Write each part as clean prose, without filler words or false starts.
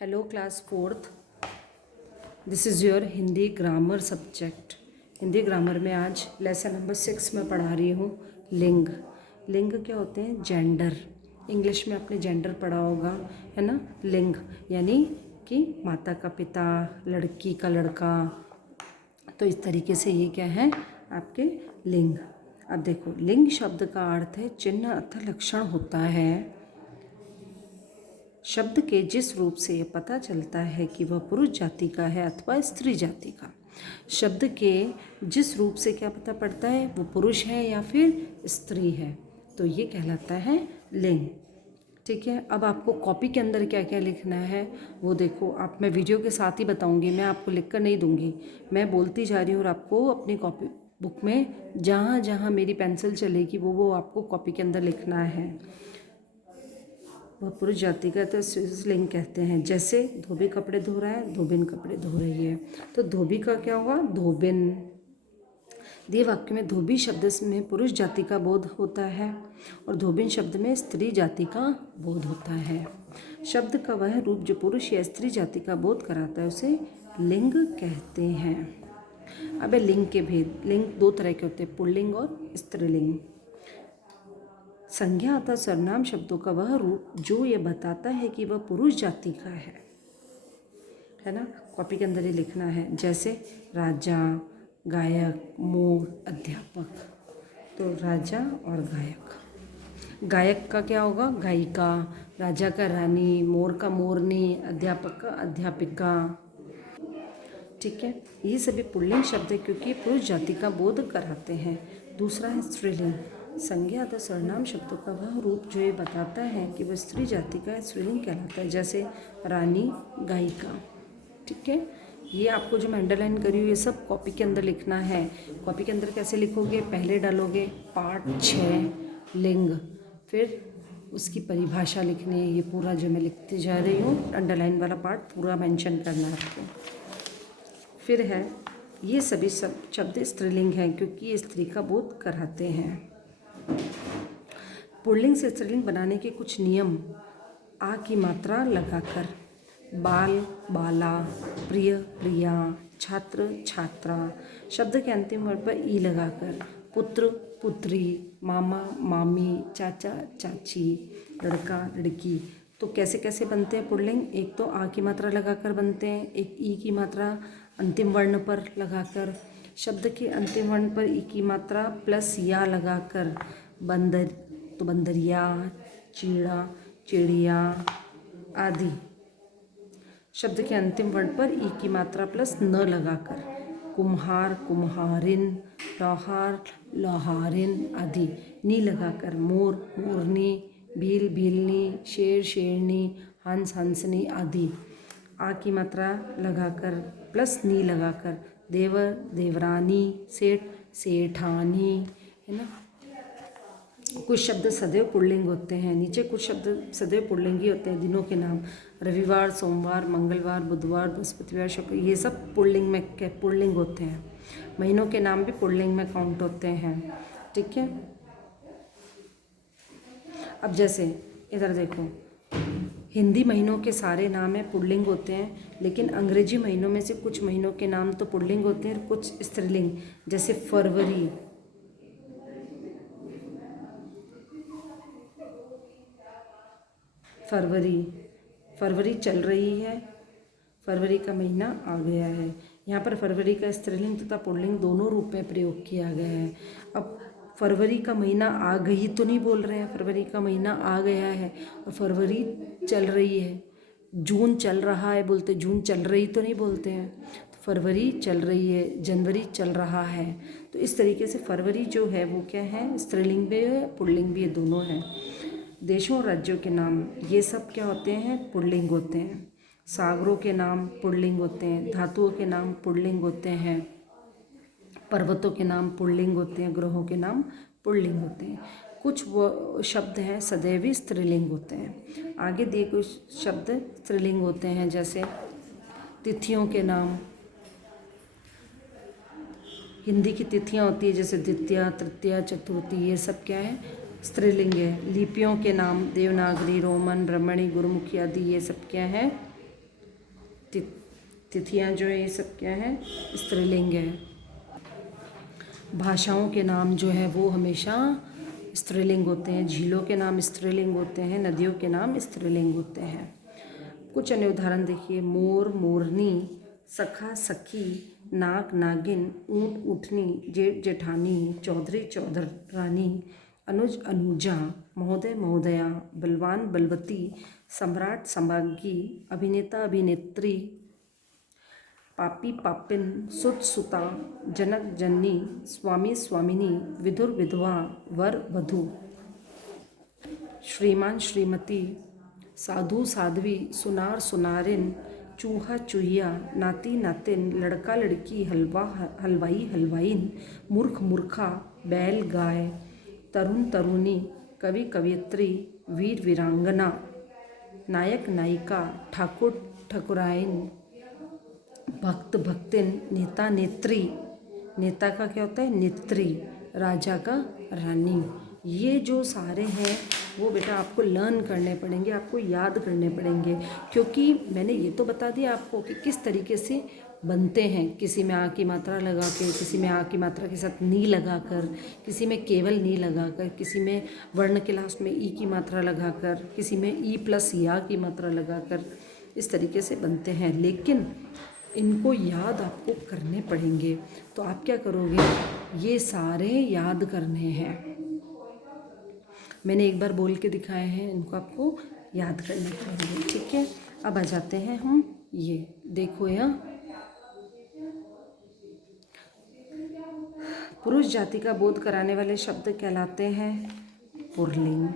Hello class fourth, this is your Hindi grammar subject. Hindi grammar में आज lesson number 6 में पढ़ा रही हूँ लिंग। लिंग क्या होते हैं? जेंडर। इंग्लिश में आपने जेंडर पढ़ा होगा, है ना। लिंग यानी कि माता का पिता, लड़की का लड़का। तो इस तरीके से ये क्या है आपके लिंग। अब देखो, लिंग शब्द का अर्थ है चिन्ह अथवा लक्षण होता है शब्द के जिस रूप से ये पता चलता है कि वह पुरुष जाति का है अथवा स्त्री जाति का। शब्द के जिस रूप से क्या पता पड़ता है वो पुरुष है या फिर स्त्री है, तो ये कहलाता है लिंग। ठीक है। अब आपको कॉपी के अंदर क्या क्या लिखना है वो देखो। आप मैं वीडियो के साथ ही बताऊंगी, मैं आपको लिख कर नहीं दूंगी। मैं बोलती जा रही हूँ और आपको अपनी कॉपी बुक में जहाँ जहाँ मेरी पेंसिल चलेगी वो आपको कॉपी के अंदर लिखना है। वह पुरुष जाति का तो लिंग कहते हैं। जैसे धोबी कपड़े धो रहा है, धोबिन कपड़े धो रही है, तो धोबी का क्या हुआ? धोबिन। दिए वाक्य में धोबी शब्द में पुरुष जाति का बोध होता है और धोबिन शब्द में स्त्री जाति का बोध होता है। शब्द का वह रूप जो पुरुष या स्त्री जाति का बोध कराता है उसे लिंग कहते हैं। अब लिंग के भेद। लिंग दो तरह के होते हैं, पुल्लिंग और स्त्रीलिंग। संज्ञा अथवा सर्वनाम शब्दों का वह रूप जो ये बताता है कि वह पुरुष जाति का है ना। कॉपी के अंदर ही लिखना है। जैसे राजा, गायक, मोर, अध्यापक। तो राजा और गायक। गायक का क्या होगा? गायिका। राजा का रानी, मोर का मोरनी, अध्यापक का अध्यापिका। ठीक है। ये सभी पुल्लिंग शब्द है क्योंकि पुरुष जाति का बोध कराते हैं। दूसरा है स्त्रीलिंग। संज्ञा अथवा सर्वनाम शब्दों का वह रूप जो ये बताता है कि वह स्त्री जाति का स्त्रीलिंग कहलाता है। जैसे रानी, गायिका। ठीक है। ये आपको जो मैं अंडरलाइन करी हुई ये सब कॉपी के अंदर लिखना है। कॉपी के अंदर कैसे लिखोगे? पहले डालोगे पार्ट 6 लिंग, फिर उसकी परिभाषा लिखनी है। ये पूरा जो मैं लिखते जा रही हूँ अंडरलाइन वाला पार्ट पूरा मेंशन करना है आपको। फिर है ये सभी सब शब्द स्त्रीलिंग हैं क्योंकि ये स्त्री का बोध कराते हैं। पुल्लिंग से स्त्रीलिंग बनाने के कुछ नियम। आ की मात्रा लगाकर। बाल, बाला, प्रिय, प्रिया, छात्र, छात्रा। शब्द के अंतिम वर्ड पर ई लगाकर। पुत्र, पुत्री, मामा, मामी, चाचा, चाची, लड़का, लड़की। तो कैसे कैसे बनते हैं पुल्लिंग? एक तो आ की मात्रा लगाकर बनते हैं, एक ई की मात्रा अंतिम वर्ण पर लगाकर। शब्द के अंतिम वर्ण पर ई की मात्रा प्लस या लगाकर। बंदर तो बंदरिया, चीड़ा, चिड़िया आदि। शब्द के अंतिम वर्ण पर ई की मात्रा प्लस न लगाकर। कुम्हार, कुम्हारिन, लोहार, लोहारिन आदि। नी लगाकर। मोर, मोरनी, भील, भीलनी, शेर, शेरनी, हंस, हंसनी आदि। आ की मात्रा लगाकर प्लस नी लगाकर। देवर, देवरानी, सेठ, सेठानी, है ना। कुछ शब्द सदैव पुल्लिंग होते हैं। नीचे कुछ शब्द सदैव पुल्लिंग ही होते हैं। दिनों के नाम रविवार, सोमवार, मंगलवार, बुधवार, बृहस्पतिवार, शुक्र, ये सब पुल्लिंग होते हैं। महीनों के नाम भी पुल्लिंग में काउंट होते हैं। ठीक है। अब जैसे इधर देखो, हिंदी महीनों के सारे नाम हैं पुल्लिंग होते हैं, लेकिन अंग्रेजी महीनों में से कुछ महीनों के नाम तो पुल्लिंग होते हैं, कुछ स्त्रीलिंग। जैसे फरवरी, फरवरी, फरवरी चल रही है, फरवरी का महीना आ गया है। यहाँ पर फरवरी का स्त्रीलिंग तथा पुल्लिंग दोनों रूप में प्रयोग किया गया है। अब फरवरी का महीना आ गई तो नहीं बोल रहे हैं, फरवरी का महीना आ गया है। और फरवरी चल रही है, जून चल रहा है बोलते, जून चल रही तो नहीं बोलते हैं। तो फरवरी चल रही है, जनवरी चल रहा है। तो इस तरीके से फरवरी जो है वो क्या है? स्त्रीलिंग भी है, पुल्लिंग भी है, दोनों है। देशों और राज्यों के नाम ये सब क्या होते हैं? पुल्लिंग होते हैं। सागरों के नाम पुल्लिंग होते हैं। धातुओं के नाम पुल्लिंग होते हैं। पर्वतों के नाम पुल्लिंग होते हैं। ग्रहों के नाम पुल्लिंग होते हैं। कुछ वो शब्द हैं सदैवी स्त्रीलिंग होते हैं। आगे दिए कुछ शब्द स्त्रीलिंग होते हैं। जैसे तिथियों के नाम, हिंदी की तिथियां होती है जैसे द्वितीया, तृतीया, चतुर्थी, ये सब क्या है? स्त्रीलिंग है। लिपियों के नाम देवनागरी, रोमन, ब्राह्मणी, गुरुमुखी आदि, ये सब क्या है? ति, तिथियाँ जो है ये सब क्या है, स्त्रीलिंग है। भाषाओं के नाम जो है वो हमेशा स्त्रीलिंग होते हैं, झीलों के नाम स्त्रीलिंग होते हैं, नदियों के नाम स्त्रीलिंग होते हैं। कुछ अन्य उदाहरण देखिए, मोर मोरनी, सखा सखी, नाग नागिन, ऊँट ऊँटनी, जेठ जेठानी, चौधरी चौधरानी, अनुज अनुजा, महोदय महोदया, बलवान बलवती, सम्राट सम्राज्ञी, अभिनेता अभिनेत्री, पापी पापिन, सुत सुता, जनक जननी, स्वामी स्वामिनी, विधुर विधवा, वर वधू, श्रीमान श्रीमती, साधु साध्वी, सुनार सुनारिन, चूहा चूहिया, नाती नातिन, लड़का लड़की, हलवाई हलवाइन, मूर्ख मूर्खा, बैल गाय, तरुण तरुणी, कवि कवियत्री, वीर वीरांगना, नायक नायिका, ठाकुर ठकुराइन, भक्त भक्तिन, नेता नेत्री, नेता का क्या होता है, नेत्री, राजा का रानी। ये जो सारे हैं वो बेटा आपको लर्न करने पड़ेंगे, आपको याद करने पड़ेंगे, क्योंकि मैंने ये तो बता दिया आपको कि किस तरीके से बनते हैं। किसी में आ की मात्रा लगा के, किसी में आ की मात्रा के साथ नी लगाकर, किसी में केवल नी लगाकर, किसी में वर्ण के लास्ट में ई की मात्रा लगाकर, किसी में ई प्लस या की मात्रा लगाकर, इस तरीके से बनते हैं। लेकिन इनको याद आपको करने पड़ेंगे। तो आप क्या करोगे, ये सारे याद करने हैं। मैंने एक बार बोल के दिखाए हैं, इनको आपको याद करने पड़ेंगे, ठीक है। अब आ जाते हैं हम, ये देखो यहाँ पुरुष जाति का बोध कराने वाले शब्द कहलाते हैं पुल्लिंग।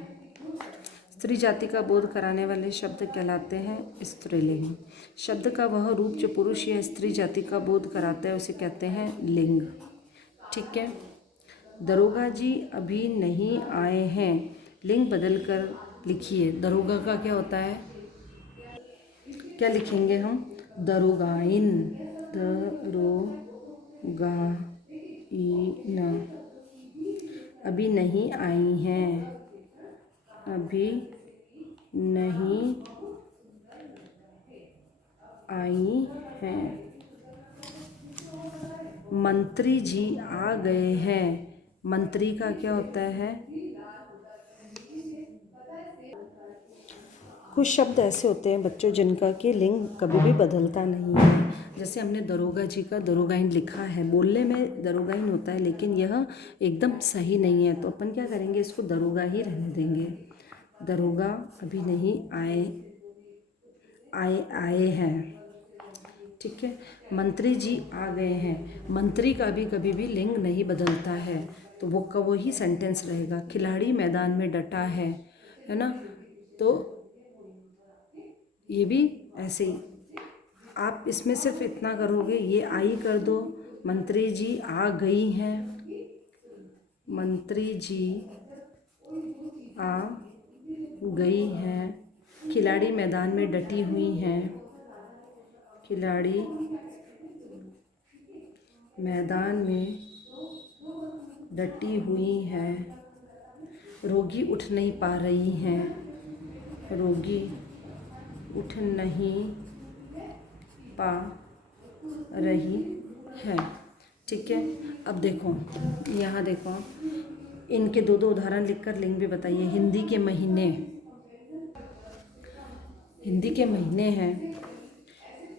स्त्री जाति का बोध कराने वाले शब्द कहलाते हैं स्त्रीलिंग। शब्द का वह रूप जो पुरुष या स्त्री जाति का बोध कराता है उसे कहते हैं लिंग, ठीक है। दरोगा जी अभी नहीं आए हैं, लिंग बदल कर लिखिए। दरोगा का क्या होता है, क्या लिखेंगे हम, दरोगाइन, दरोगाइन। अभी नहीं आई हैं, अभी नहीं आई हैं। मंत्री जी आ गए हैं, मंत्री का क्या होता है। कुछ शब्द ऐसे होते हैं बच्चों जिनका कि लिंग कभी भी बदलता नहीं है। जैसे हमने दरोगा जी का दरोगाइन लिखा है, बोलने में दरोगाइन होता है लेकिन यह एकदम सही नहीं है, तो अपन क्या करेंगे, इसको दरोगा ही रहने देंगे। दरोगा अभी नहीं आए हैं, ठीक है। मंत्री जी आ गए हैं, मंत्री का भी कभी भी लिंग नहीं बदलता है, तो वो का वही सेंटेंस रहेगा। खिलाड़ी मैदान में डटा है ना, तो ये भी ऐसे ही आप इसमें सिर्फ इतना करोगे, ये आई कर दो, मंत्री जी आ गई हैं, मंत्री जी आ गई हैं, खिलाड़ी मैदान में डटी हुई हैं, खिलाड़ी मैदान में डटी हुई हैं, रोगी उठ नहीं पा रही हैं, रोगी उठ नहीं पा रही है, ठीक है। अब देखो यहाँ देखो, इनके दो दो उदाहरण लिखकर लिंग भी बताइए। हिंदी के महीने, हिंदी के महीने हैं,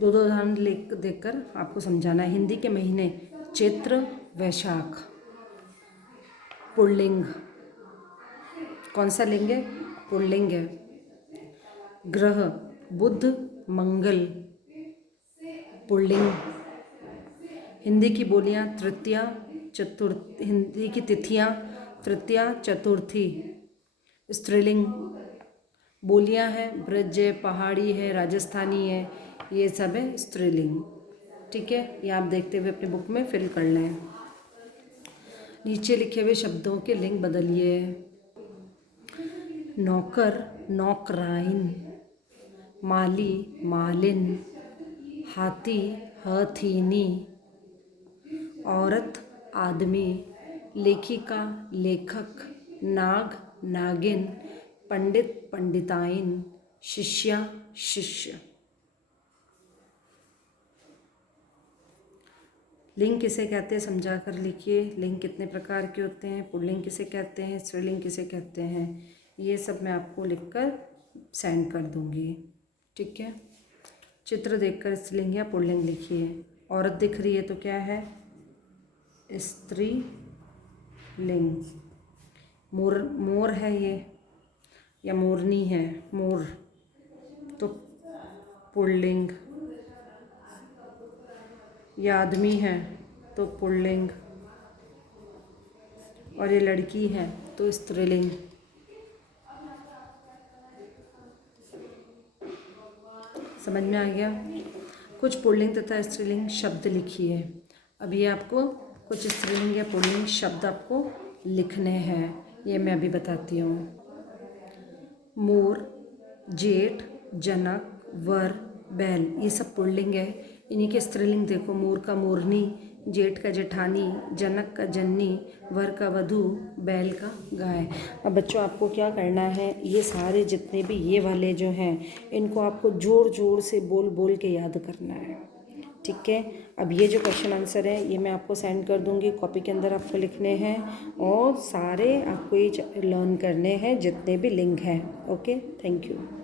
दो दो उदाहरण लिख देखकर आपको समझाना है। हिंदी के महीने चैत्र वैशाख, पुल्लिंग, कौन सा लिंग है, पुल्लिंग है। ग्रह बुध मंगल, पुल्लिंग। हिंदी की बोलियां तृतीया चतुर्थी, हिंदी की तिथियां तृतीया चतुर्थी, स्त्रीलिंग। बोलियां हैं ब्रज है, पहाड़ी है, राजस्थानी है, ये सब है स्त्रीलिंग, ठीक है। ये आप देखते हुए अपने बुक में फिल कर लें। नीचे लिखे हुए शब्दों के लिंग बदलिए। नौकर नौकराइन, माली मालिन, हाथी हथीनी, औरत आदमी, लेखिका लेखक, नाग नागिन, पंडित पंडिताइन, शिष्या शिष्य। लिंग किसे कहते हैं समझा कर लिखिए। लिंग कितने प्रकार के होते हैं, पुल्लिंग किसे कहते हैं, स्त्रीलिंग किसे कहते हैं, ये सब मैं आपको लिखकर सेंड कर दूंगी। ठीक है, चित्र देखकर स्त्रीलिंग या पुल्लिंग लिखिए। औरत दिख रही है तो क्या है, स्त्री लिंग। मोर, मोर है ये या मोरनी है, मोर तो पुल्लिंग। ये आदमी है तो पुल्लिंग, और ये लड़की है तो स्त्रीलिंग। समझ में आ गया। कुछ पुल्लिंग तथा स्त्रीलिंग शब्द लिखिए। अब ये आपको कुछ स्त्रीलिंग या पुल्लिंग शब्द आपको लिखने हैं, ये मैं अभी बताती हूँ। मोर, जेठ, जनक, वर, बैल, ये सब पुल्लिंग है। इन्हीं के स्त्रीलिंग देखो, मोर का मोरनी, जेठ का जेठानी, जनक का जननी, वर का वधू, बैल का गाय। अब बच्चों आपको क्या करना है, ये सारे जितने भी ये वाले जो हैं इनको आपको जोर जोर से बोल बोल के याद करना है। ठीक है, अब ये जो क्वेश्चन आंसर है ये मैं आपको सेंड कर दूंगी, कॉपी के अंदर आपको लिखने हैं और सारे आपको ये लर्न करने हैं जितने भी लिंक हैं। Okay, thank you.